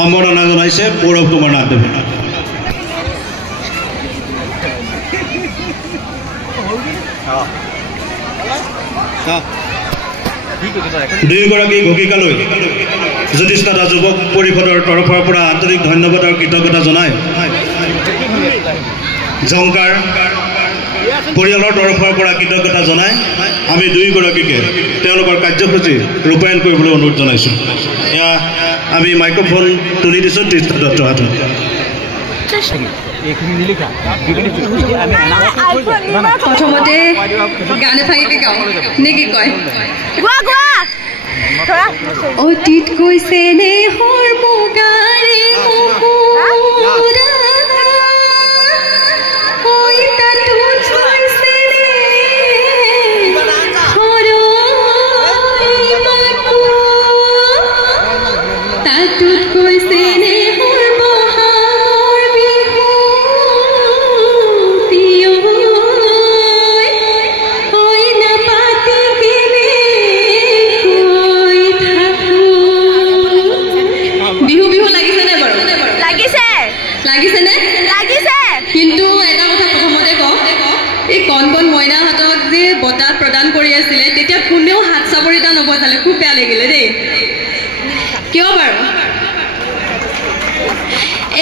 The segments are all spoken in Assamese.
সম্বৰ্ধনা জনাইছে পৌৰৱ কুমাৰ নাথদেৱে। দুয়োগৰাকী ঘোষিকালৈ জ্যোতিষ্ঠতা যুৱক পৰিষদৰ তৰফৰ পৰা আন্তৰিক ধন্যবাদ আৰু কৃতজ্ঞতা জনাই জংকাৰ পৰিয়ালৰ তৰফৰ পৰা কৃতজ্ঞতা জনাই আমি দুয়োগৰাকীকে তেওঁলোকৰ কাৰ্যসূচী ৰূপায়ণ কৰিবলৈ অনুৰোধ জনাইছোঁ। এয়া আমি মাইক্ৰফোন তুলি দিছোঁ তৃষ্ণা দত্তৰ হাতত। প্ৰথমতে গান এফাঁকে গাওঁ নে কি কয়? অতীত কৈছে নে সৰ্বগাৰে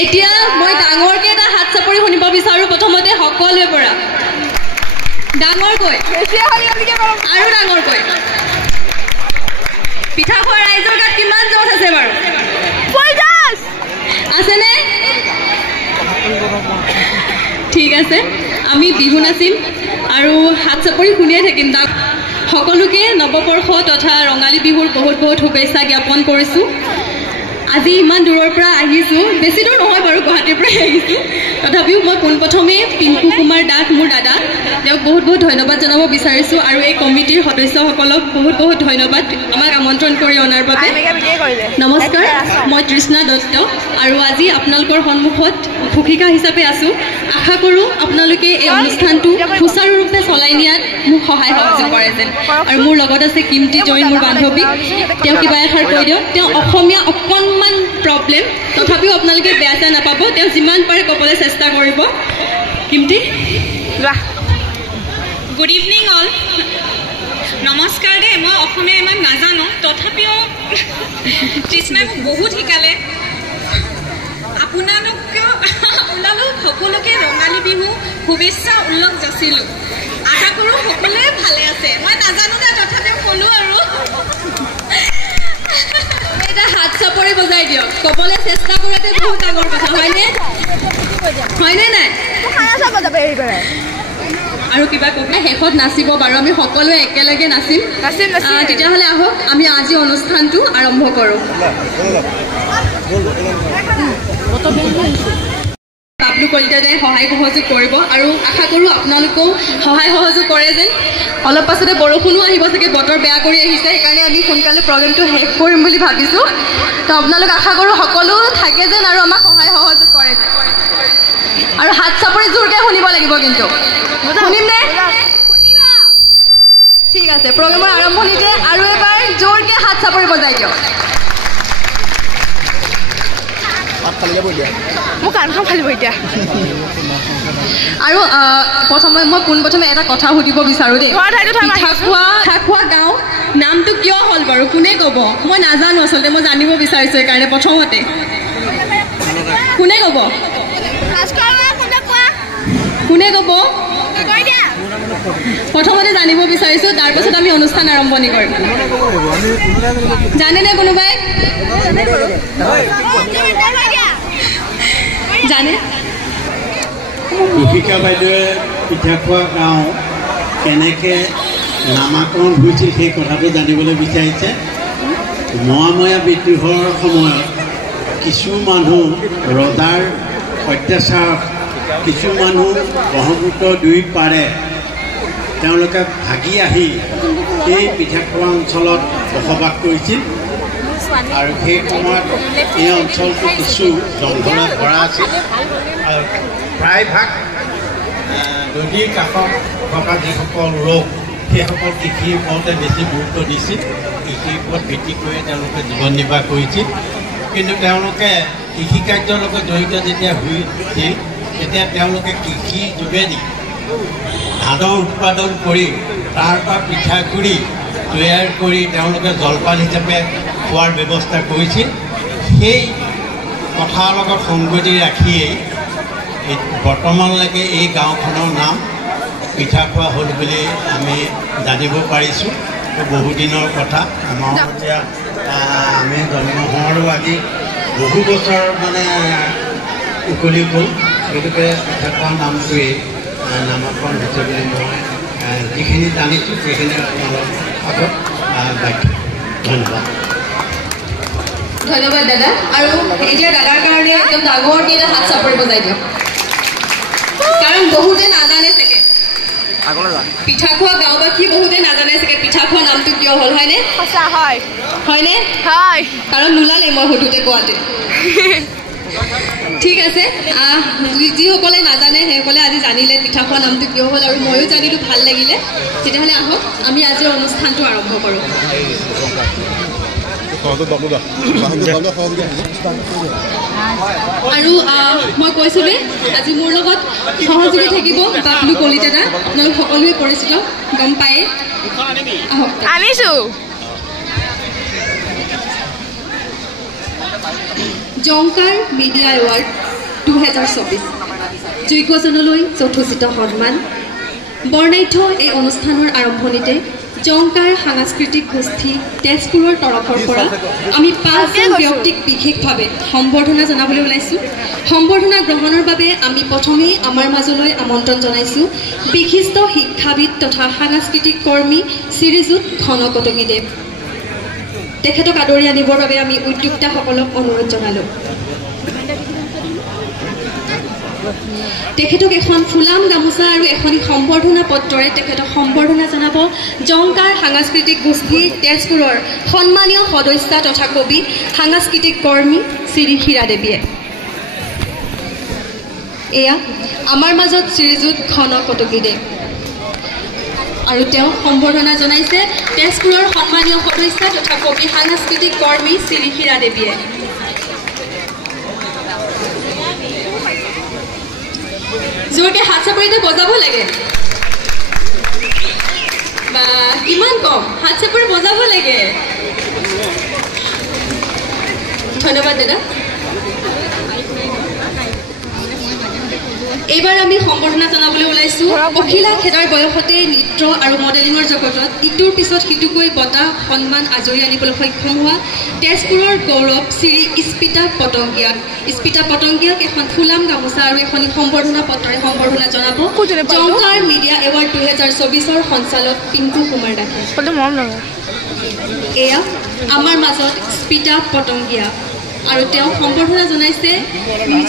এতিয়া মই ডাঙৰকৈ এটা হাত চাপৰি শুনিব বিচাৰোঁ প্ৰথমতে সকলোৰে পৰা ডাঙৰকৈ আৰু ডাঙৰকৈ। পিঠা খোৱা ৰাইজৰ গাত কিমান জোচ আছে বাৰু? আছেনে? ঠিক আছে, আমি বিহু নাচিম আৰু হাত চাপৰি শুনিয়ে থাকিম। সকলোকে নৱবৰ্ষ তথা ৰঙালী বিহুৰ বহুত বহুত শুভেচ্ছা জ্ঞাপন কৰিছোঁ। আজি ইমান দূৰৰ পৰা আহিছোঁ, বেছি দূৰ নহয় বাৰু, গুৱাহাটীৰ পৰাই আহিছোঁ। তথাপিও মই পোনপ্ৰথমে পিংকু কুমাৰ দাস মোৰ দাদা, তেওঁক বহুত বহুত ধন্যবাদ জনাব বিচাৰিছোঁ আৰু এই কমিটিৰ সদস্যসকলক বহুত বহুত ধন্যবাদ আমাক আমন্ত্ৰণ কৰি অনাৰ বাবে। নমস্কাৰ, মই তৃষ্ণা দত্ত আৰু আজি আপোনালোকৰ সন্মুখত ঘোষিকা হিচাপে আছোঁ। আশা কৰোঁ আপোনালোকে এই অনুষ্ঠানটো সুচাৰুৰূপে চলাই নিয়াত মোক সহায় সহযোগ কৰে যেন। আৰু মোৰ লগত আছে কিমতি জৈন, মোৰ বান্ধৱী। তেওঁ কিবা এষাৰ কৈ দিয়ক। তেওঁ অসমীয়া অকণমান প্ৰব্লেম, তথাপিও আপোনালোকে বেয়া চেয়া নাপাব, তেওঁ যিমান পাৰে ক'বলৈ চেষ্টা কৰিব। কিমতি, গুড ইভিনিং অল। নমস্কাৰ দেই। মই অসমীয়া ইমান নাজানো, তথাপিও তৃষ্ণাই মোক বহুত শিকালে। আপোনালোকে সকলোকে ৰঙালী বিহু শুভেচ্ছা উল্লেখ যাচিলোঁ। আশা কৰোঁ সকলোৱে ভালে আছে। মই নাজানো দে, তথাপিও ক'লোঁ আৰু এটা হাত চাপৰি বজাই দিয়ক, ক'বলৈ চেষ্টা কৰাটো বহুত ডাঙৰ কথা, হয়নে? হয়নে নাই? আৰু কিবা ক'ব শেষত নাচিব বাৰু, আমি সকলোৱে একেলগে নাচিম। তেতিয়াহ'লে আহক আমি আজি অনুষ্ঠানটো আৰম্ভ কৰোঁ। বাবলু কলিতাই সহায় সহযোগ কৰিব আৰু আশা কৰোঁ আপোনালোকেও সহায় সহযোগ কৰে যেন। অলপ পাছতে বৰষুণো আহিব চাগে, বতৰ বেয়া কৰি আহিছে, সেইকাৰণে আমি সোনকালে প্ৰগ্ৰেমটো শেষ কৰিম বুলি ভাবিছোঁ। তো আপোনালোক আশা কৰোঁ সকলো থাকে যেন আৰু আমাক সহায় সহযোগ কৰে যেন। আৰু হাত চাপৰি জোৰকৈ শুনিব লাগিব কিন্তু, শুনিম নে? ঠিক আছে, প্ৰগ্ৰেমৰ আৰম্ভণিতে আৰু এবাৰ জোৰকৈ হাত চাপৰি বজাই দিয়ক। মোক কাণখন ফালিব এতিয়া। আৰু মই পোনপ্ৰথমে এটা কথা সুধিব বিচাৰোঁ দেই। পিঠা খোৱা গাঁও নামটো কিয় হ'ল বাৰু? কোনে ক'ব? মই নাজানো আচলতে, মই জানিব বিচাৰিছোঁ সেইকাৰণে। প্ৰথমতে কোনে ক'ব? কোনে ক'ব? প্ৰথমতে জানিব বিচাৰিছোঁ, তাৰপাছত আমি অনুষ্ঠান আৰম্ভণি কৰিম। জানেনে কোনোবাই? জানে? ঘোষিকা বাইদেৱে পিঠা খোৱা গাঁও কেনেকৈ নামাকৰণ হৈছিল সেই কথাটো জানিবলৈ বিচাৰিছে। মোৱামৰীয়া বিদ্ৰোহৰ সময়ত কিছু মানুহ ৰজাৰ অত্যাচাৰত কিছু মানুহ ব্ৰহ্মপুত্ৰ দুই পাৰে তেওঁলোকে ভাগি আহি এই পিঠাখোৱা অঞ্চলত বসবাস কৰিছিল। আৰু সেই সময়ত এই অঞ্চলটো কিছু জংঘলত ভৰা আছিল আৰু প্ৰায়ভাগ নদীৰ কাষত থকা যিসকল লোক সেইসকল কৃষিৰ ওপৰতে বেছি গুৰুত্ব দিছিল। কৃষিৰ ওপৰত ভিত্তি কৰি তেওঁলোকে জীৱন নিৰ্বাহ কৰিছিল। কিন্তু তেওঁলোকে কৃষি কাৰ্যৰ লগত জড়িত যেতিয়া হৈছিল তেতিয়া তেওঁলোকে কৃষি যোগেদি ধানৰ উৎপাদন কৰি তাৰ পৰা পিঠাগুড়ি তৈয়াৰ কৰি তেওঁলোকে জলপান হিচাপে খোৱাৰ ব্যৱস্থা কৰিছিল। সেই কথাৰ লগত সংগতি ৰাখিয়েই বৰ্তমানলৈকে এই গাঁওখনৰ নাম পিঠাখোৱা হ'ল বুলি আমি জানিব পাৰিছোঁ। বহুদিনৰ কথা আমাৰ এতিয়া আমি জন্ম হোৱাৰো আজি বহু বছৰ মানে উকলি গ'ল। গতিকে পিঠাখোৱা নামটোৱেই নামাকৰণ হৈছে বুলি মই যিখিনি জানিছোঁ সেইখিনি আপোনালোকৰ আগত বাধ্য। ধন্যবাদ। ধন্যবাদ দাদা। আৰু এতিয়া দাদাৰ কাৰণে একদম ডাঙৰকৈ এটা হাত চাপৰি বজাই দিয়ক, কাৰণ বহুতে নাজানে চাগে পিঠাখোৱা গাঁওবাসী বহুতে নাজানে চাগে পিঠাখোৱা নামটো কিয় হ'ল, হয়নে? সঁচা হয়। হয়নে? হয়। কাৰণ নোলালে মই সুধোতে কোৱাতে। ঠিক আছে, যিসকলে নাজানে সেইসকলে আজি জানিলে পিঠাখোৱা নামটো কিয় হ'ল, আৰু ময়ো জানিলোঁ, ভাল লাগিলে। তেতিয়াহ'লে আহক আমি আজিৰ অনুষ্ঠানটো আৰম্ভ কৰোঁ। আৰু মই কৈছিলোঁ আজি মোৰ লগত সহযোগী থাকিব বাবলু কলিতা দা, আপোনালোক সকলোৱে পৰিচিত, গম পায়ে। আহক আনিছোঁ। জংকাৰ মিডিয়া এৱাৰ্ড 2024 যোগ্যজনলৈ যথোচিত সন্মান। বৰ্ণাঢ্য এই অনুষ্ঠানৰ আৰম্ভণিতে জংকাৰ সাংস্কৃতিক গোষ্ঠী তেজপুৰৰ তৰফৰ পৰা আমি 5জন ব্যক্তিক বিশেষভাৱে সম্বৰ্ধনা জনাবলৈ ওলাইছোঁ। সম্বৰ্ধনা গ্ৰহণৰ বাবে আমি প্ৰথমেই আমাৰ মাজলৈ আমন্ত্ৰণ জনাইছোঁ বিশিষ্ট শিক্ষাবিদ তথা সাংস্কৃতিক কৰ্মী শ্ৰীযুত ঘন কটকীদেৱ। তেখেতক আদৰি আনিবৰ বাবে আমি উদ্যোক্তাসকলক অনুৰোধ জনালোঁ। তেখেতক এখন ফুলাম গামোচা আৰু এখনি সম্বৰ্ধনা পত্ৰৰে তেখেতক সম্বৰ্ধনা জনাব জংকাৰ সাংস্কৃতিক গোষ্ঠী তেজপুৰৰ সন্মানীয় সদস্য তথা কবি সাংস্কৃতিক কৰ্মী শ্ৰী হীৰা দেৱীয়ে। এয়া আমাৰ মাজত শ্ৰীযুত ঘন কটকীদেৱ, আৰু তেওঁ সম্বৰ্ধনা জনাইছে তেজপুৰৰ সন্মানীয় সদস্য তথা কবি সাংস্কৃতিক কৰ্মী শ্ৰী হীৰা দেৱীয়ে। জোৰকে হাত চাপৰিতে বজাব লাগে, বা কিমান কম, হাত চাপৰি বজাব লাগে। ধন্যবাদ দাদা। এইবাৰ আমি সম্বৰ্ধনা জনাবলৈ ওলাইছোঁ অখিলা খেদাৰ বয়সতে নৃত্য আৰু মডেলিঙৰ জগতত ইটোৰ পিছত সিটোকৈ বঁটা সন্মান আজৰি আনিবলৈ সক্ষম হোৱা তেজপুৰৰ গৌৰৱ শ্ৰী স্পিতা পটংগীয়াক। স্পিতা পটংগীয়াক এখন ফুলাম গামোচা আৰু এখন সম্বৰ্ধনা পত্ৰৰে সম্বৰ্ধনা জনাব জংকাৰ মিডিয়া এৱাৰ্ড 2024ৰ সঞ্চালক পিংকু কুমাৰ দাসে। এয়া আমাৰ মাজত স্পিতা পটংগীয়া, আৰু তেওঁ সম্বৰ্ধনা জনাইছে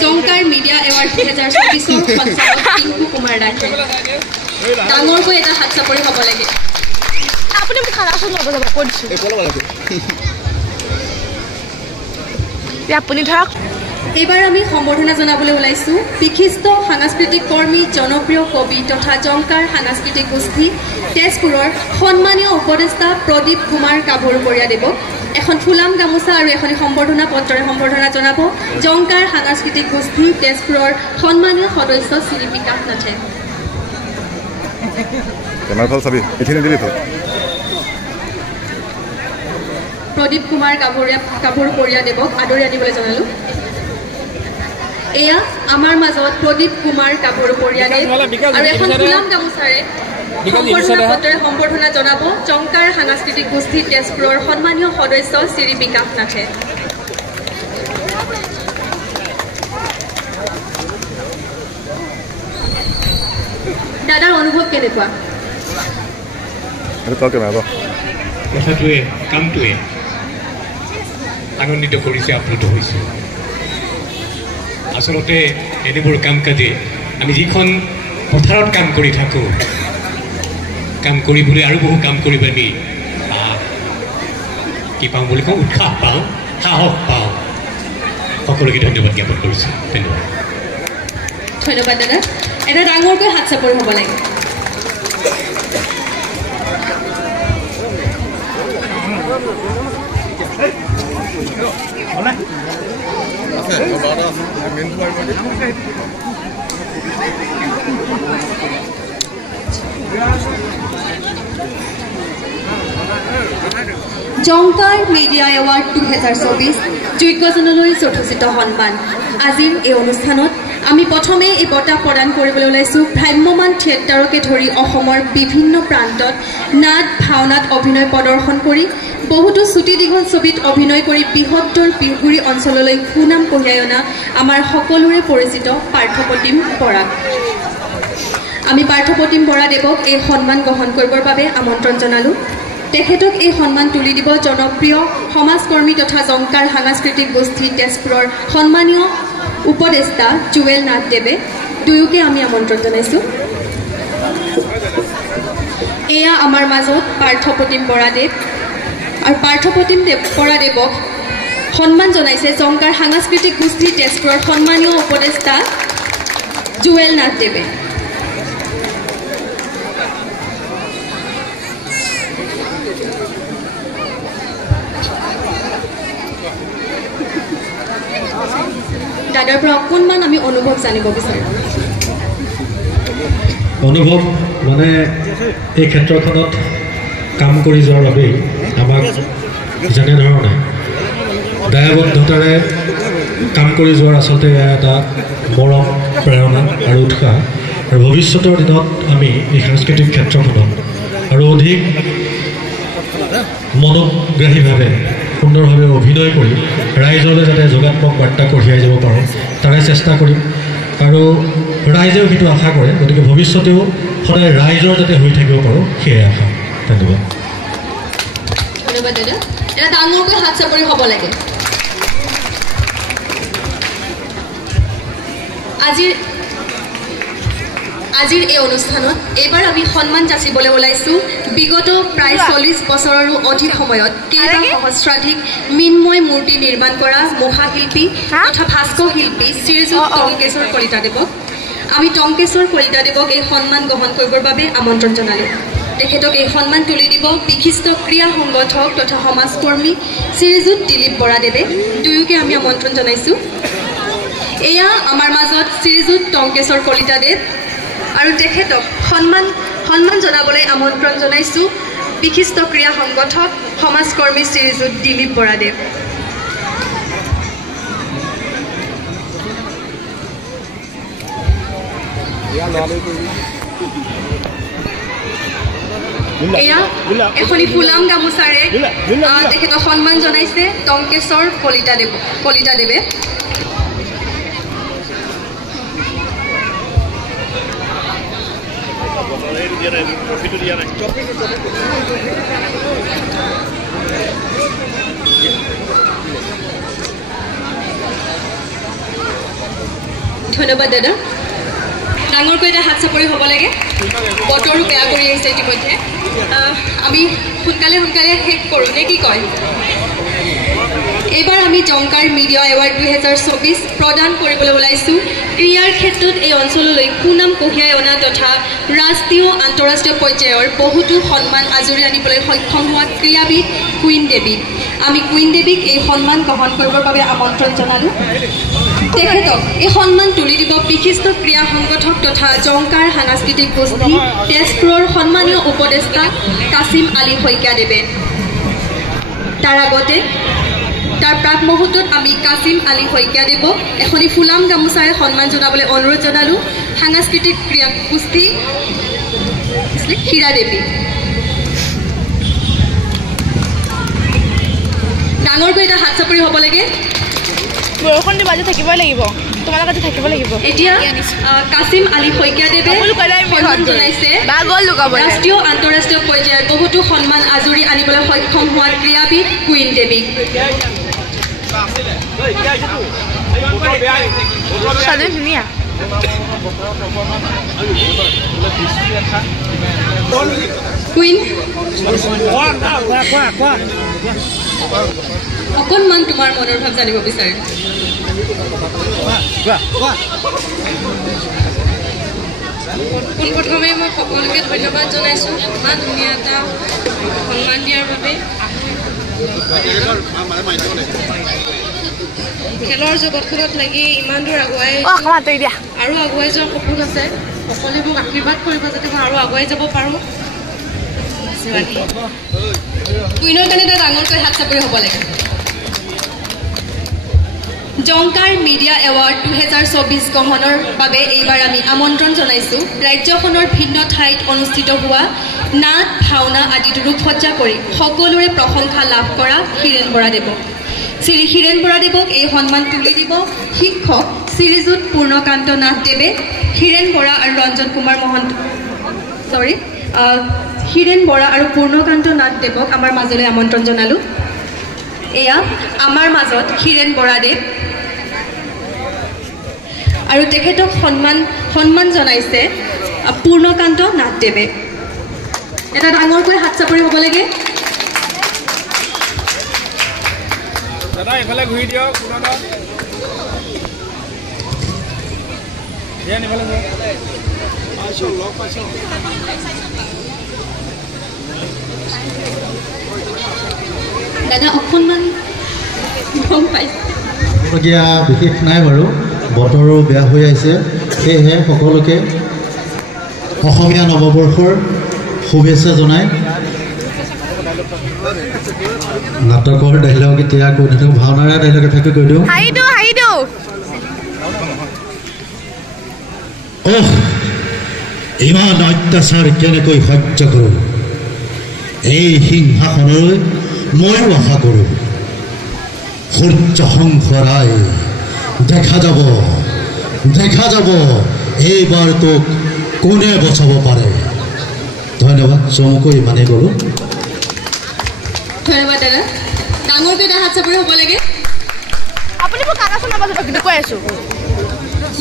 জংকাৰ মিডিয়া এৱাৰ্ড 2024ৰ সঞ্চালক পিংকু কুমাৰ দাসে। ডাঙৰকৈ এটা হাত চাপৰি হ'ব লাগে। আপুনি ধৰক। এইবাৰ আমি সম্বৰ্ধনা জনাবলৈ ওলাইছোঁ বিশিষ্ট সাংস্কৃতিক কৰ্মী জনপ্ৰিয় কবি তথা জংকাৰ সাংস্কৃতিক গোষ্ঠী তেজপুৰৰ সন্মানীয় উপদেষ্টা প্ৰদীপ কুমাৰ কাভৰুকৰীয়া দেৱক এখন ফুলাম গামোচা আৰু এখন সম্বৰ্ধনা পত্ৰৰে সম্বৰ্ধনা জনাব জংকাৰ সাংস্কৃতিক গোষ্ঠী তেজপুৰৰ সন্মানীয় সদস্য শ্ৰী বিকাশ নাথে। প্ৰদীপ কুমাৰ কাভৰুকৰীয়া দেৱক আদৰি আনিবলৈ জনালোঁ। এয়া আমাৰ মাজত প্ৰদীপ কুমাৰ কাভৰুকৰীয়া দেৱ, আৰু এখন ফুলাম গামোচাৰে সম্বৰ্ধনা পত্ৰৰে সম্বৰ্ধনা জনাব জংকাৰ সাংস্কৃতিক গোষ্ঠী তেজপুৰৰ সন্মানীয় সদস্য শ্ৰী বিকাশ নাথে। দাদাৰ অনুভৱ কেনেকুৱা? কথাটোৱে কামটোৱে আনন্দিত কৰিছে, আপ্লুত হৈছে। আচলতে এনেবোৰ কাম কাজে আমি যিখন পথাৰত কাম কৰি থাকোঁ, কাম কৰিবলৈ আৰু বহু কাম কৰিব আমি কি পাওঁ বুলি কওঁ, উৎসাহ পাওঁ, সাহস পাওঁ। সকলোকে ধন্যবাদ জ্ঞাপন কৰিছোঁ। ধন্যবাদ। ধন্যবাদ দাদা। এটা ডাঙৰকৈ হাত চাপৰি হ'ব লাগে। জংকাৰ মিডিয়া এৱাৰ্ড 2024 যোগ্যজনলৈ চতুৰ্থিত সন্মান। আজিৰ এই অনুষ্ঠানত আমি প্ৰথমে এই বঁটা প্ৰদান কৰিবলৈ ওলাইছোঁ ভ্ৰাম্যমান থিয়েটাৰকে ধৰি অসমৰ বিভিন্ন প্ৰান্তত নাট ভাওনাত অভিনয় প্ৰদৰ্শন কৰি বহুতো চুটি দীঘল ছবিত অভিনয় কৰি বৃহত্তৰ বিহুগুৰি অঞ্চললৈ সুনাম কঢ়িয়াই অনা আমাৰ সকলোৰে পৰিচিত পাৰ্থপ্ৰতিম বৰা। আমি পাৰ্থপ্ৰতিম বৰাদেৱক এই সন্মান গ্ৰহণ কৰিবৰ বাবে আমন্ত্ৰণ জনালোঁ। তেখেতক এই সন্মান তুলি দিব জনপ্ৰিয় সমাজকৰ্মী তথা জংকাৰ সাংস্কৃতিক গোষ্ঠী তেজপুৰৰ সন্মানীয় উপদেষ্টা জুৱেল নাথদেৱে। দুয়োকে আমি আমন্ত্ৰণ জনাইছোঁ। এয়া আমাৰ মাজত পাৰ্থপ্ৰতিম বৰাদেৱ আৰু পাৰ্থপ্ৰতিম বৰাদেৱক সন্মান জনাইছে জংকাৰ সাংস্কৃতিক গোষ্ঠী তেজপুৰৰ সন্মানীয় উপদেষ্টা জুৱেল নাথদেৱে। দাদাৰ পৰা অকণমান আমি অনুভৱ জানিব বিচাৰোঁ। অনুভৱ মানে এই ক্ষেত্ৰখনত কাম কৰি যোৱাৰ বাবেই আমাক যেনেধৰণে দায়বদ্ধতাৰে কাম কৰি যোৱাৰ আচলতে এটা মৰম প্ৰেৰণা আৰু উৎসাহ আৰু ভৱিষ্যতৰ দিনত আমি এই সাংস্কৃতিক ক্ষেত্ৰখনত আৰু অধিক মনোগ্ৰাহীভাৱে সুন্দৰভাৱে অভিনয় কৰি ৰাইজলৈ যাতে যোগাত্মক বাৰ্তা কঢ়িয়াই যাব পাৰোঁ তাৰে চেষ্টা কৰিম আৰু ৰাইজেও সেইটো আশা কৰে। গতিকে ভৱিষ্যতেও সদায় ৰাইজৰ যাতে হৈ থাকিব পাৰোঁ সেয়াই আশা। ধন্যবাদ। ধন্যবাদ দাদা। এটা ডাঙৰকৈ হাত চাপৰি হ'ব লাগে। আজিৰ এই অনুষ্ঠানত এইবাৰ আমি সন্মান যাচিবলৈ ওলাইছোঁ বিগত প্ৰায় 40 বছৰৰো অধিক সময়ত কেইবা সহস্ৰাধিক মৃন্ময় মূৰ্তি নিৰ্মাণ কৰা মুখাশিল্পী তথা ভাস্কৰ শিল্পী শ্ৰীযুত টংকেশ্বৰ কলিতাদেৱক। আমি টংকেশ্বৰ কলিতাদেৱক এই সন্মান গ্ৰহণ কৰিবৰ বাবে আমন্ত্ৰণ জনালোঁ। তেখেতক এই সন্মান তুলি দিব বিশিষ্ট ক্ৰীড়া সংগঠক তথা সমাজকৰ্মী শ্ৰীযুত দিলীপ বৰাদেৱে। দুয়োকে আমি আমন্ত্ৰণ জনাইছোঁ। এয়া আমাৰ মাজত শ্ৰীযুত টংকেশ্বৰ কলিতাদেৱ আৰু তেখেতক সন্মান জনাবলৈ আমন্ত্ৰণ জনাইছোঁ বিশিষ্ট ক্ৰীড়া সংগঠক সমাজকৰ্মী শ্ৰীযুত দিলীপ বৰাদেৱ। এয়া এখনি ফুলাম গামোচাৰে তেখেতক সন্মান জনাইছে টংকেশ্বৰ কলিতাদেৱে। ধন্যবাদ দাদা। ডাঙৰকৈ এটা হাত চাপৰি হ'ব লাগে। বতৰো বেয়া কৰি আহিছে ইতিমধ্যে। আমি সোনকালে শেষ কৰোঁ নে কি কয়? এইবাৰ আমি জংকাৰ মিডিয়া এৱাৰ্ড 2024 প্ৰদান কৰিবলৈ ওলাইছোঁ ক্ৰীড়াৰ ক্ষেত্ৰত এই অঞ্চললৈ সুনাম কঢ়িয়াই অনা তথা ৰাষ্ট্ৰীয় আন্তঃৰাষ্ট্ৰীয় পৰ্যায়ৰ বহুতো সন্মান আজৰি আনিবলৈ সক্ষম হোৱা ক্ৰীড়াবিদ কুইন দেৱীক। আমি কুইন দেৱীক এই সন্মান গ্ৰহণ কৰিবৰ বাবে আমন্ত্ৰণ জনালোঁ। তেখেতক এই সন্মান তুলি দিব বিশিষ্ট ক্ৰীড়া সংগঠক তথা জংকাৰ সাংস্কৃতিক গোষ্ঠী তেজপুৰৰ সন্মানীয় উপদেষ্টা কাছিম আলী শইকীয়াদেৱে। তাৰ আগতে তাৰ প্ৰাক মুহূৰ্তত আমি কাছিম আলী শইকীয়াদেৱক এখনি ফুলাম গামোচাৰে সন্মান জনাবলৈ অনুৰোধ জনালোঁ সাংস্কৃতিক ক্ৰীড়া গোষ্ঠী হীৰা দেৱী। ডাঙৰকৈ এটা হাত চাপৰি হ'ব লাগে। বৰষুণ দিব আজি থাকিবই লাগিব, তোমালোক আজি থাকিব লাগিব। এতিয়া কাছিম আলী শইকীয়াদেৱে সন্মান জনাইছে ৰাষ্ট্ৰীয় আন্তঃৰাষ্ট্ৰীয় পৰ্যায়ত বহুতো সন্মান আজৰি আনিবলৈ সক্ষম হোৱা ক্ৰীড়াবিদ কুইন দেৱীক। ধুনীয়া কুইন অকণমান তোমাৰ মনৰ ভাৱ জানিব বিচাৰিম। পোনপ্ৰথমে মই সকলোকে ধন্যবাদ জনাইছোঁ ইমান ধুনীয়া এটা সন্মান দিয়াৰ বাবে। খেলৰ জগতখনত লাগি ইমান দূৰ আগুৱাই আৰু আগুৱাই যোৱাৰ সপোন আছে সকলোৱে মোক আশীৰ্বাদ কৰিব যাতে মই আৰু আগুৱাই যাব পাৰোঁ কুইনৰ কাৰণে এটা ডাঙৰকৈ হাত চাপৰি হ'ব লাগে জংকাৰ মিডিয়া এৱাৰ্ড 2024 গ্ৰহণৰ বাবে এইবাৰ আমি আমন্ত্ৰণ জনাইছোঁ ৰাজ্যখনৰ ভিন্ন ঠাইত অনুষ্ঠিত হোৱা নাট ভাওনা আদিত ৰূপসজ্জা কৰি সকলোৰে প্ৰশংসা লাভ কৰা হীৰেণ বৰাদেৱক শ্ৰী হীৰেণ বৰাদেৱক এই সন্মান তুলি দিব শিক্ষক শ্ৰীযুত পূৰ্ণকান্ত নাথদেৱে হীৰেণ বৰা আৰু ৰঞ্জন কুমাৰ মহন্ত হীৰেণ বৰা আৰু পূৰ্ণকান্ত নাথদেৱক আমাৰ মাজলৈ আমন্ত্ৰণ জনালোঁ এয়া আমাৰ মাজত হীৰেণ বৰাদেৱ আৰু তেখেতক সন্মান জনাইছে পূৰ্ণকান্ত নাথদেৱে এটা ডাঙৰকৈ হাত চাপৰি হ'ব লাগে দাদা এফালে ঘূৰি দিয়ক দাদা অকণমান গম পাইছে বিশেষ নাই বাৰু বতৰো বেয়া হৈ আহিছে সেয়েহে সকলোকে অসমীয়া নৱবৰ্ষৰ শুভেচ্ছা জনাই নাটকৰ ডাইলগ এতিয়া কৈ নাথাকোঁ ভাওনাৰে ডাইলগ এটাকে কৈ দিওঁ ইমান অত্যাচাৰ কেনেকৈ সহ্য কৰোঁ এই সিংহাসনলৈ ময়ো আশা কৰোঁ সূৰ্য সংসৰাই দেখা যাব এইবাৰ তোক কোনে বচাব পাৰে ধন্যবাদ চমুকৈ ইমানেই কৰোঁ ধন্যবাদ দাদা ডাঙৰকৈ এটা হাত চাপৰি হ'ব লাগে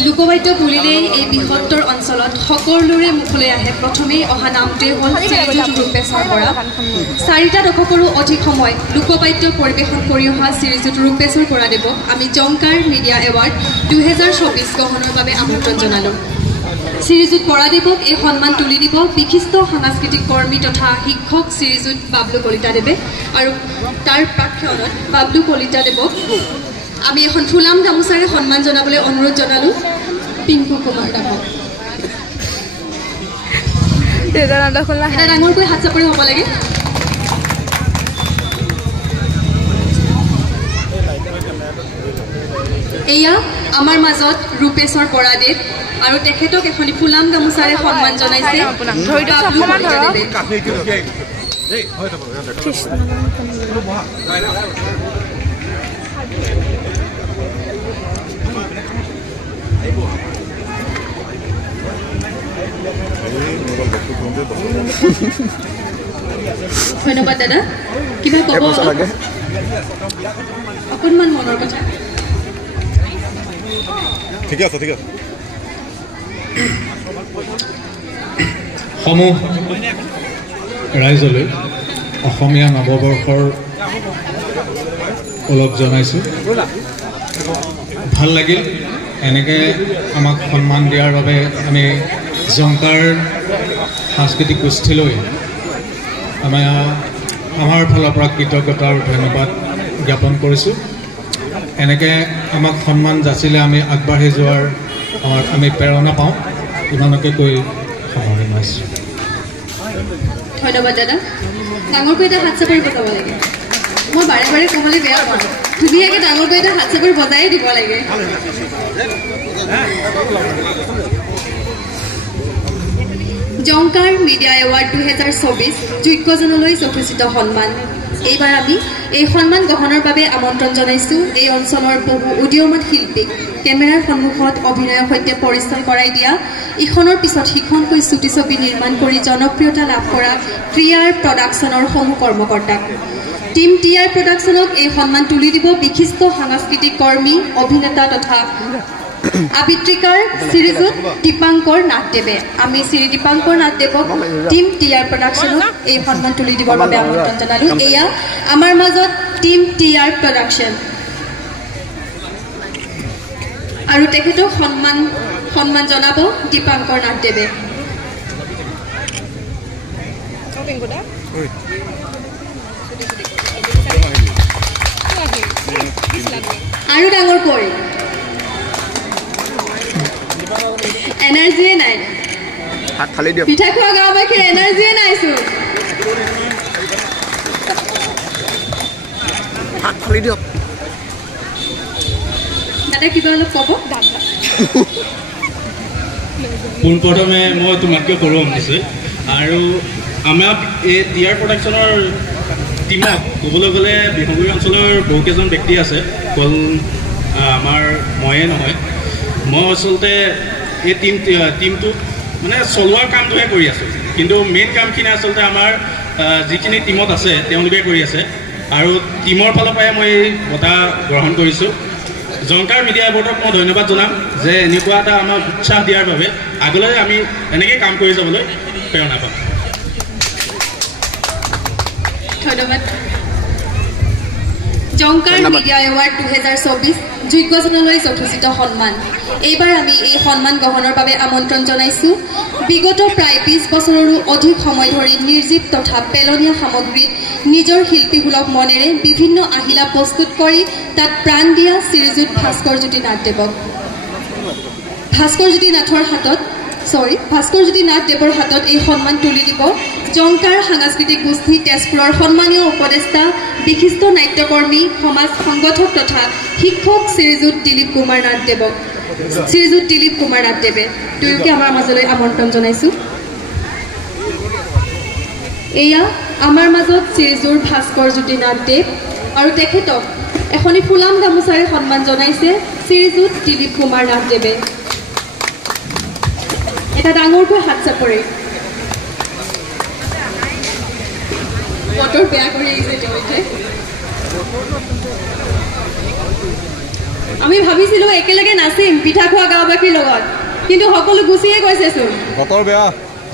লোকবাদ্য বুলিলেই এই বৃহত্তৰ অঞ্চলত সকলোৰে মুখলৈ আহে প্ৰথমেই অহা নামটোৱে হ'ল শ্ৰীযুত ৰূপেশ্বৰ বৰা 4টা দশকৰো অধিক সময় লোকবাদ্য পৰিৱেশন কৰি অহা শ্ৰীযুত ৰূপেশ্বৰ বৰাদেৱক আমি জংকাৰ মিডিয়া এৱাৰ্ড 2024 গ্ৰহণৰ বাবে আমন্ত্ৰণ জনালোঁ শ্ৰীযুত বৰাদেৱক এই সন্মান তুলি দিব বিশিষ্ট সাংস্কৃতিক কৰ্মী তথা শিক্ষক শ্ৰীযুত বাবলু কলিতাদেৱে আৰু তাৰ প্ৰাক্ষণত বাবলু কলিতাদেৱক আমি এখন ফুলাম গামোচাৰে সন্মান জনাবলৈ অনুৰোধ জনালোঁ পিংকু কুমাৰ দাসক ডাঙৰকৈ হাত চাপৰি হ'ব লাগে এয়া আমাৰ মাজত ৰূপেশ্বৰ বৰাদেৱ আৰু তেখেতক এখনি ফুলাম গামোচাৰে সন্মান জনাইছে ধন্যবাদ দাদা কিবা ক'ব অকণমান মনৰ কথা ঠিক আছে সমূহ ৰাইজলৈ অসমীয়া নৱবৰ্ষৰ অলপ জনাইছোঁ ভাল লাগিল এনেকৈ আমাক সন্মান দিয়াৰ বাবে আমি জংকাৰ সাংস্কৃতিক গোষ্ঠীলৈ আমাৰ ফালৰ পৰা কৃতজ্ঞতা আৰু ধন্যবাদ জ্ঞাপন কৰিছোঁ এনেকৈ আমাক সন্মান যাচিলে আমি আগবাঢ়ি যোৱাৰ আমি প্ৰেৰণা পাওঁ ইমানকে কৈ সামৰণি মাৰিছোঁ ধন্যবাদ দাদা ডাঙৰকৈ এটা হাত চাপৰি বজাব লাগে মই বাৰে বাৰে ক'বলৈ বেয়া পাওঁ ধুনীয়াকৈ ডাঙৰকৈ এটা হাত চাপৰি বজাই দিব লাগে জংকাৰ মিডিয়া এৱাৰ্ড 2024 যোগ্যজনলৈ যথোচিত সন্মান এইবাৰ আমি এই সন্মান গ্ৰহণৰ বাবে আমন্ত্ৰণ জনাইছোঁ এই অঞ্চলৰ বহু উদীয়মান শিল্পীক কেমেৰাৰ সন্মুখত অভিনয়ৰ সৈতে পৰিচয় কৰাই দিয়া ইখনৰ পিছত সিখনকৈ চুটি ছবি নিৰ্মাণ কৰি জনপ্ৰিয়তা লাভ কৰা টিআৰ প্ৰডাকশ্যনৰ সমূহ কৰ্মকৰ্তাক টিম টিআৰ প্ৰডাকশ্যনক এই সন্মান তুলি দিব বিশিষ্ট সাংস্কৃতিক কৰ্মী অভিনেতা তথা আবৃত্তিকাৰ শ্ৰীযুত দীপাংকৰ নাথদেৱে আমি শ্ৰী দীপাংকৰ নাথদেৱক টিম টিআৰ প্ৰডাকশ্যনক এই সন্মান তুলি দিবৰ বাবে আমন্ত্ৰণ জনালোঁ এয়া আমাৰ মাজত টিম টিআৰ প্ৰডাকশ্যন আৰু তেখেতক সন্মান জনাব দীপাংকৰ নাথদেৱে আৰু ডাঙৰকৈ এনাৰ্জিয়ে নাই হাত খালি দিয়ক পিঠা খোৱা গাঁওবাসীৰ এনাৰ্জিয়ে নাইচোন হাত খালি দিয়ক দাদা কিবা অলপ ক'ব পোনপ্ৰথমে মই তোমাতকৈ সৰু হ'ম নিশ্চয় আৰু আমাক এই টিয়াৰ প্ৰডাকশ্যনৰ টিমক ক'বলৈ গ'লে বিহগুৰি অঞ্চলৰ বহুকেইজন ব্যক্তি আছে অকল আমাৰ ময়ে নহয় মই আচলতে এই টিমটোক মানে চলোৱাৰ কামটোহে কৰি আছোঁ কিন্তু মেইন কামখিনি আচলতে আমাৰ যিখিনি টিমত আছে তেওঁলোকে কৰি আছে আৰু টিমৰ ফালৰ পৰাই মই এই বঁটা গ্ৰহণ কৰিছোঁ জংকাৰ মিডিয়া এৱাৰ্ডক মই ধন্যবাদ জনাম যে এনেকুৱা এটা আমাক উৎসাহ দিয়াৰ বাবে আগলৈ আমি এনেকৈ কাম কৰি যাবলৈ প্ৰেৰণা পাম ধন্যবাদ জংকাৰ মিডিয়া এৱাৰ্ড 2024 যোগ্যজনলৈ যথোচিত সন্মান এইবাৰ আমি এই সন্মান গ্ৰহণৰ বাবে আমন্ত্ৰণ জনাইছোঁ বিগত প্ৰায় 20 বছৰৰো অধিক সময় ধৰি নিৰ্জীৱ তথা পেলনীয়া সামগ্ৰীত নিজৰ শিল্পীসুলভ মনেৰে বিভিন্ন আহিলা প্ৰস্তুত কৰি তাত প্ৰাণ দিয়া শ্ৰীযুত ভাস্কৰজ্যোতি নাথদেৱক ভাস্কৰজ্যোতি নাথদেৱৰ হাতত এই সন্মান তুলি দিব জংকাৰ সাংস্কৃতিক গোষ্ঠী তেজপুৰৰ সন্মানীয় উপদেষ্টা বিশিষ্ট নাট্যকৰ্মী সমাজ সংগঠক তথা শিক্ষক শ্ৰীযুত দিলীপ কুমাৰ নাথদেৱে দুয়োকে আমাৰ মাজলৈ আমন্ত্ৰণ জনাইছোঁ এয়া আমাৰ মাজত শ্ৰীযুত ভাস্কৰজ্যোতি নাথদেৱ আৰু তেখেতক এখনি ফুলাম গামোচাৰে সন্মান জনাইছে শ্ৰীযুত দিলীপ কুমাৰ নাথদেৱে এটা ডাঙৰকৈ হাত চাপৰি বতৰ বেয়া কৰি আহিছে তেওঁলোকে আমি ভাবিছিলোঁ একেলগে নাচিম পিঠা খোৱা গাঁওবাসীৰ লগত কিন্তু সকলো গুচিয়ে গৈছেচোন বতৰ বেয়া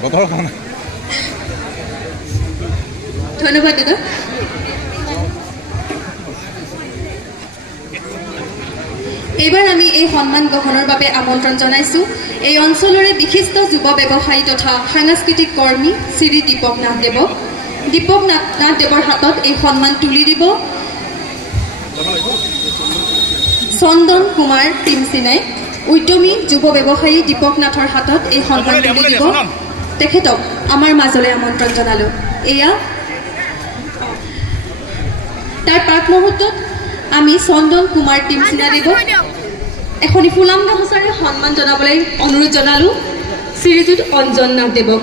বতৰ কাৰণে ধন্যবাদ দাদা এইবাৰ আমি এই সন্মান গ্ৰহণৰ বাবে আমন্ত্ৰণ জনাইছোঁ এই অঞ্চলৰে বিশিষ্ট যুৱ ব্যৱসায়ী তথা সাংস্কৃতিক কৰ্মী শ্ৰী দীপক নাথদেৱৰ হাতত এই সন্মান তুলি দিব চন্দন কুমাৰ টিমচিনাই উদ্যমী যুৱ ব্যৱসায়ী দীপক নাথৰ হাতত এই সন্মান তুলি দিব তেখেতক আমাৰ মাজলৈ আমন্ত্ৰণ জনালোঁ এয়া তাৰ প্ৰাক মুহূৰ্তত আমি চন্দন কুমাৰ টিমচিনাদেৱক এখনি ফুলাম গামোচাৰে সন্মান জনাবলৈ অনুৰোধ জনালোঁ শ্ৰীযুত অঞ্জন নাথদেৱক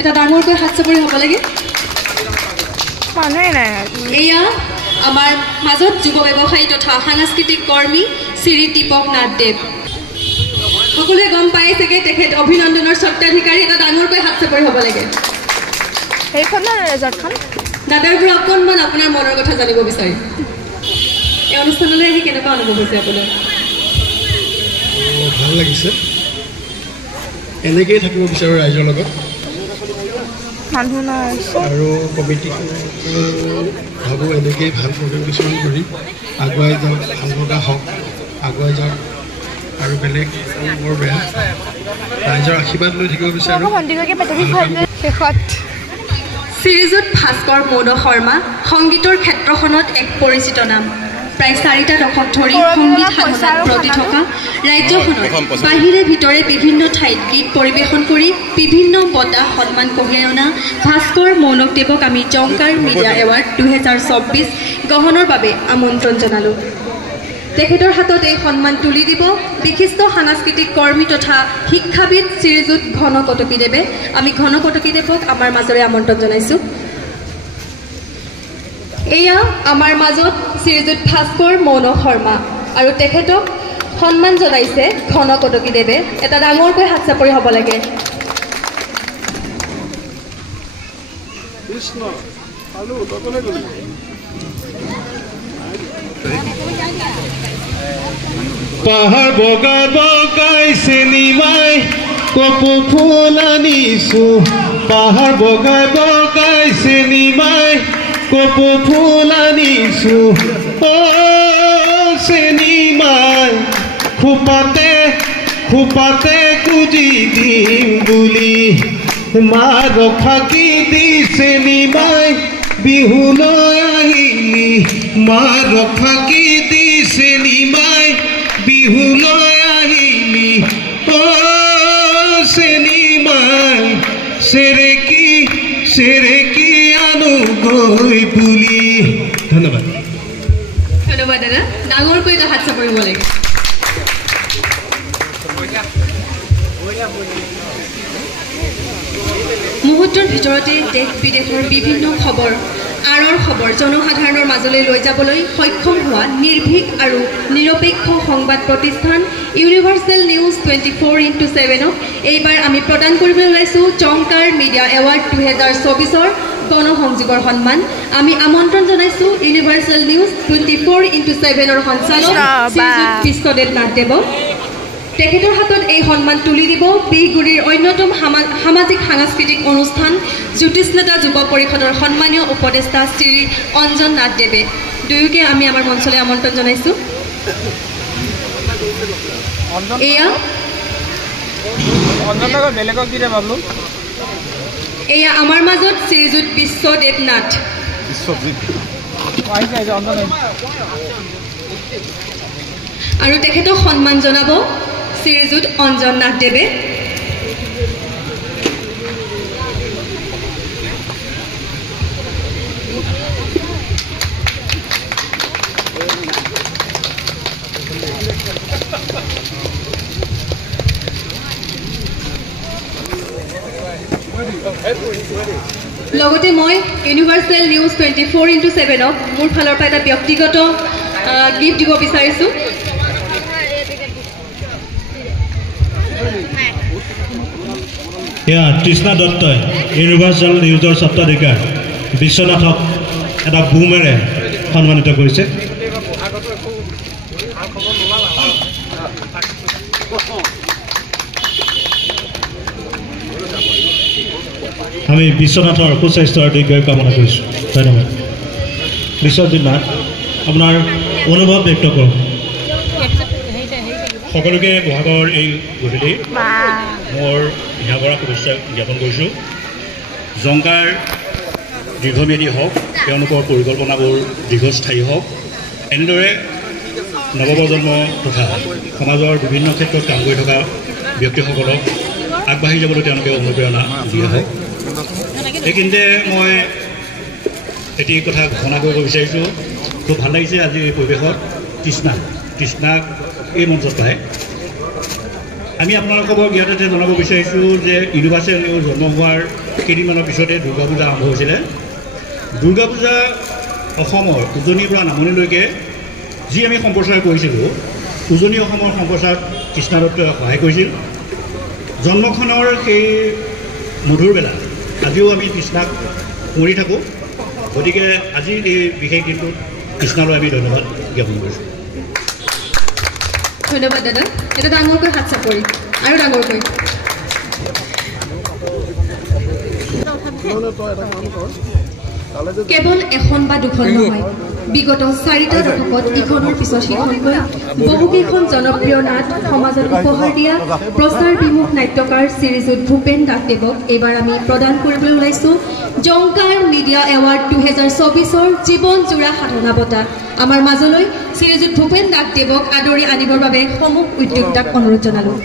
এটা ডাঙৰকৈ হাত চাপৰি হ'ব লাগে এয়া আমাৰ মাজত যুৱ ব্যৱসায়ী তথা সাংস্কৃতিক কৰ্মী শ্ৰী দীপক নাথদেৱ সকলোৱে গম পাই চাগে তেখেত অভিনন্দনৰ স্বত্বাধিকাৰী এটা ডাঙৰকৈ হাত চাপৰি হ'ব লাগে দাদাৰ পৰা অকণমান আপোনাৰ মনৰ কথা জানিব বিচাৰিম এই অনুষ্ঠানলৈ আহি কেনেকুৱা অনুভৱ হৈছে আপোনাৰ ভাল লাগিছে এনেকৈয়ে থাকিব বিচাৰোঁ ৰাইজৰ লগত আৰু কমিটিখনে ভাবোঁ এনেকৈয়ে ভাল প্ৰগ্ৰেম কিছুমান কৰি আগুৱাই যাওক ভাল লগা হওক আগুৱাই যাওক আৰু বেলেগ বৰ বেয়া ৰাইজৰ আশীৰ্বাদ লৈ থাকিব বিচাৰোঁ শেষত শ্ৰীযুত ভাস্কৰ মৌন শৰ্মা সংগীতৰ ক্ষেত্ৰখনত এক পৰিচিত নাম প্ৰায় 4টা দশক ধৰি সংগীত সাধনাত ব্ৰতী থকা ৰাজ্যখনত বাহিৰে ভিতৰে বিভিন্ন ঠাইত গীত পৰিৱেশন কৰি বিভিন্ন বঁটা সন্মান কঢ়িয়াই অনা ভাস্কৰ মৌনদেৱক আমি জংকাৰ মিডিয়া এৱাৰ্ড 2024 গ্ৰহণৰ বাবে আমন্ত্ৰণ জনালোঁ তেখেতৰ হাতত এই সন্মান তুলি দিব বিশিষ্ট সাংস্কৃতিক কৰ্মী তথা শিক্ষাবিদ শ্ৰীযুত ঘন কটকীদেৱে আমি ঘন কটকীদেৱক আমাৰ মাজৰে আমন্ত্ৰণ জনাইছোঁ এয়া আমাৰ মাজত শ্ৰীযুত ভাস্কৰ মৌন শৰ্মা আৰু তেখেতক সন্মান জনাইছে ঘন কটকীদেৱে এটা ডাঙৰকৈ হাত চাপৰি হ'ব লাগে পাহাৰ বগাই বগাই চেনিমাই কপৌ ফুল আনিছোঁ পাহাৰ বগাই বগাই চেনিমাই কপৌ ফুল আনিছোঁ চেনিমাই খোপাতে খোপাতে কুজি দিম বুলি মাৰ ফাকি দিছে নিমাই বিহুলৈ আহিলি মাৰ ফাকি দিছে নিমাই বিহুলৈ আহিলি চেনিমাই চেৰেকি আনো গৈ পুলি ধন্যবাদ ধন্যবাদ দাদা ডাঙৰকৈ এটা হাত চাপৰিব লাগে মুহূৰ্তৰ ভিতৰতে দেশ বিদেশৰ বিভিন্ন খবৰ আঁৰৰ খবৰ জনসাধাৰণৰ মাজলৈ লৈ যাবলৈ সক্ষম হোৱা নিৰ্ভীক আৰু নিৰপেক্ষ সংবাদ প্ৰতিষ্ঠান ইউনিভাৰ্চেল নিউজ 24x7ক এইবাৰ আমি প্ৰদান কৰিবলৈ ওলাইছোঁ জংকাৰ মিডিয়া এৱাৰ্ড 2024ৰ গণসংযোগৰ সন্মান আমি আমন্ত্ৰণ জনাইছোঁ ইউনিভাৰ্চেল নিউজ 24x7ৰ সঞ্চালক বিশ্বদেৱ নাথদেৱক তেখেতৰ হাতত এই সন্মান তুলি দিব বিহগুৰিৰ অন্যতম সামাজিক সাংস্কৃতিক অনুষ্ঠান জ্যোতিষ্নেতা যুৱ পৰিষদৰ সন্মানীয় উপদেষ্টা শ্ৰী অঞ্জন নাথদেৱে দুয়োকে আমি আমাৰ মঞ্চলৈ আমন্ত্ৰণ জনাইছোঁ এয়া আমাৰ মাজত শ্ৰীযুত বিশ্বদেৱ নাথ আৰু তেখেতক সন্মান জনাব শ্ৰীযুত অঞ্জন নাথদেৱে লগতে মই ইউনিভাৰ্চেল নিউজ 24x7ক মোৰ ফালৰ পৰা এটা ব্যক্তিগত গিফ্ট দিব বিচাৰিছোঁ এয়া তৃষ্ণা দত্তই ইউনিভাৰ্চেল নিউজৰ স্বত্বাধিকাৰ বিশ্বনাথক এটা বুমেৰে সন্মানিত কৰিছে আমি বিশ্বনাথৰ সুস্বাস্থ্যৰ দীৰ্ঘায়ু কামনা কৰিছোঁ ধন্যবাদ বিশ্বজিৎ নাথ আপোনাৰ অনুভৱ ব্যক্ত কৰক সকলোকে বহাগৰ এই গধূলি মোৰ হিয়াভৰা শুভেচ্ছা জ্ঞাপন কৰিছোঁ জংকাৰ দীৰ্ঘম্যাদী হওক তেওঁলোকৰ পৰিকল্পনাবোৰ দীৰ্ঘস্থায়ী হওক এনেদৰে নৱপ্ৰজন্ম তথা সমাজৰ বিভিন্ন ক্ষেত্ৰত কাম কৰি থকা ব্যক্তিসকলক আগবাঢ়ি যাবলৈ তেওঁলোকে অনুপ্ৰেৰণা দিয়া হওক এইখিনিতে মই এটি কথা ঘোষণা কৰিব বিচাৰিছোঁ খুব ভাল লাগিছে আজি এই পৰিৱেশত তৃষ্ণাক এই মঞ্চত পায় আমি আপোনালোকৰ জ্ঞাততে জনাব বিচাৰিছোঁ যে ইউনিভাৰ্চেল নিউজ জন্ম হোৱাৰ কেইদিনমানৰ পিছতে দুৰ্গা পূজা আৰম্ভ হৈছিলে দুৰ্গা পূজা অসমৰ উজনিৰ পৰা নামনিলৈকে যি আমি সম্প্ৰচাৰ কৰিছিলোঁ উজনি অসমৰ সম্প্ৰচাৰত তৃষ্ণা দত্তই সহায় কৰিছিল জন্মখনৰ সেই মধুৰ বেলা আজিও আমি তৃষ্ণাক মৰি থাকোঁ গতিকে আজি এই বিশেষ দিনটোত তৃষ্ণালৈ আমি ধন্যবাদ জ্ঞাপন কৰিছোঁ ধন্যবাদ দাদা এটা ডাঙৰকৈ হাত চাপৰি আৰু ডাঙৰকৈ কেৱল এখন বা দুখন নহয় বিগত 4টা দশকত ইখনৰ পিছত সিখনকৈ বহুকেইখন জনপ্ৰিয় নাট সমাজত উপহাৰ দিয়া প্ৰচাৰ বিমুখ নাট্যকাৰ শ্ৰীযুত ভূপেন দাসদেৱক এইবাৰ আমি প্ৰদান কৰিবলৈ ওলাইছোঁ জংকাৰ মিডিয়া এৱাৰ্ড 2024ৰ জীৱনজোৰা সাধনা বঁটা আমাৰ মাজলৈ শ্ৰীযুত ভূপেন দাসদেৱক আদৰি আনিবৰ বাবে সমূহ উদ্যোক্তাক অনুৰোধ জনালোঁ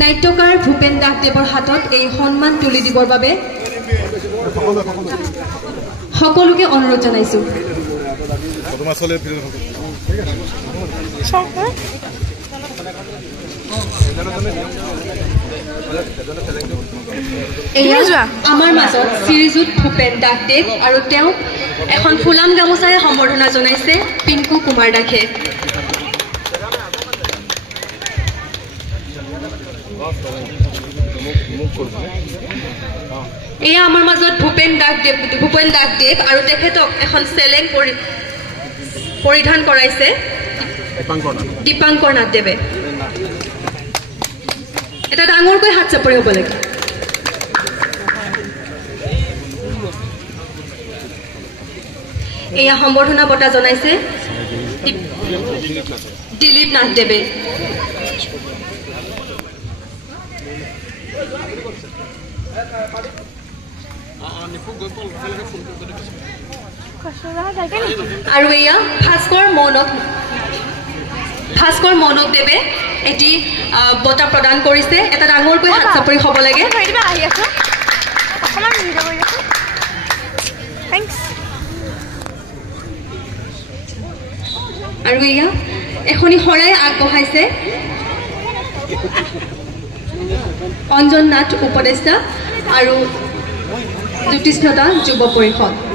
নাট্যকাৰ ভূপেন দাসদেৱৰ হাতত এই সন্মান তুলি দিবৰ বাবে সকলোকে অনুৰোধ জনাইছোঁ আমাৰ মাজত শ্ৰীযুত ভূপেন দাসদেৱ আৰু তেওঁক এখন ফুলাম গামোচাৰে সম্বৰ্ধনা জনাইছে পিংকু কুমাৰ দাসে এয়া আমাৰ মাজত ভূপেন দাসদেৱ আৰু তেখেতক এখন চেলেং পৰিধান কৰাইছে দীপাংকৰ নাথদেৱে এটা ডাঙৰকৈ হাত চাপৰি হ'ব লাগে এয়া সম্বৰ্ধনা বঁটা জনাইছে দিলীপ নাথদেৱে আৰু এয়া ভাস্কৰ মৌনকদেৱে এটি বঁটা প্ৰদান কৰিছে এটা ডাঙৰকৈ হাত চাপৰি হ'ব লাগে আৰু এয়া এখনি শৰাই আগবঢ়াইছে অঞ্জন নাথ উপদেষ্টা আৰু জ্যোতিষ্ণতা যুৱ পৰিষদ